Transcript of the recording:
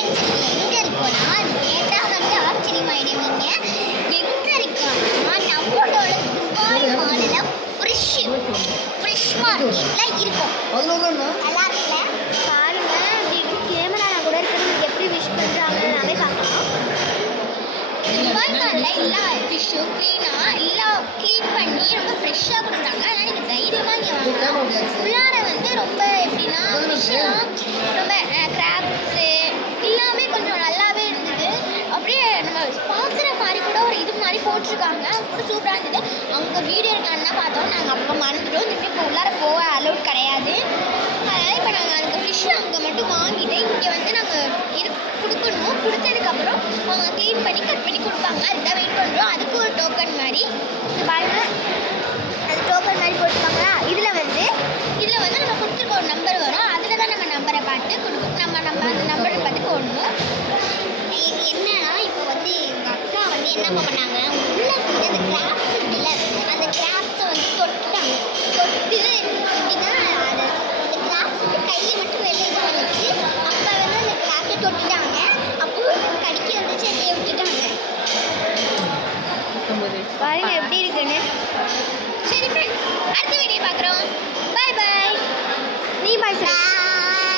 Friends இது எங்கே இருக்கோன்னா அது கேட்டால் வந்து ஆச்சரியமாயிடுவீங்க. எங்கே இருக்கோன்னா நம்மளோட துபாய் மாலில் ஃப்ரெஷ் மார்க்கெட்டில் இருக்கும். நல்லா இருக்குல்ல? பாருங்க கேமராவில் கூட இருக்கிறது எப்படி விஷ் பண்ணுறாங்க எல்லாமே பார்க்கலாம். துபாய் மாலில் எல்லா ஃபிஷ்ஷும் எல்லாம் க்ளீன் பண்ணி ரொம்ப ஃப்ரெஷ்ஷாக கொடுக்குறாங்க. அதனால் நீங்கள் தைரியமாக இங்கே வாங்கலாம். உள்ளார வந்து ரொம்ப எப்படின்னா ஃபிஷ்ஷெல்லாம் ரொம்ப கிராப்ஸு எல்லாமே கொஞ்சம் நல்லாவே இருந்தது. அப்படியே நம்ம பார்க்குற மாதிரி கூட ஒரு இது மாதிரி போட்டிருக்காங்க. கூட சூப்பராக இருந்தது. அங்கே வீடியோ இருக்கான்னு தான் பார்த்தோம். நாங்கள் அப்போ மறந்துட்டோம். திரும்பி இப்போ உள்ளார போக அலோட் கிடையாது. அதனால் இப்போ நாங்கள் அந்த ஃபிஷ்ஷை அங்கே மட்டும் வாங்கிட்டு இங்கே வந்து நாங்கள் இது கொடுக்கணும். கொடுத்ததுக்கப்புறம் அவங்க க்ளீன் பண்ணி கட் பண்ணி கொடுப்பாங்க. அதுதான் வெயிட் பண்ணுறோம். அதுக்கு ஒரு டோக்கன் மாதிரி பாருங்க, அது டோக்கன் மாதிரி போட்டுருப்பாங்களா. இதில் வந்து நம்ம கொடுத்துருக்க ஒரு நம்பர் வரும். அதில் தான் நம்ம நம்பரை பார்த்து கொடுக்கணும். நம்ம அந்த நம்பரை பார்த்து போடணும். என்னன்னா இப்போ வந்து எங்கள் அக்கா வந்து என்ன பண்ணாங்க, உள்ளே வந்து அந்த கிராப்ஸ் இருக்குல்ல, அந்த கிராப்ஸை வந்து தொட்டுட்டாங்க. தொட்டு எப்படின்னா அது அந்த கிராப்ஸ் வந்து கையை மட்டும் வெளியே இது பண்ணிச்சு. அப்போ வந்து அந்த கிராப்ஸை தொட்டுட்டாங்க. அப்போ கடிக்க வந்துச்சு, அதையே விட்டுட்டாங்க. பாருங்க எப்படி இருக்குன்னு. சரி ஃப்ரெண்ட்ஸ், அடுத்த வீடியோ பார்க்குறோம். பாய் பாய். நீ பாய்.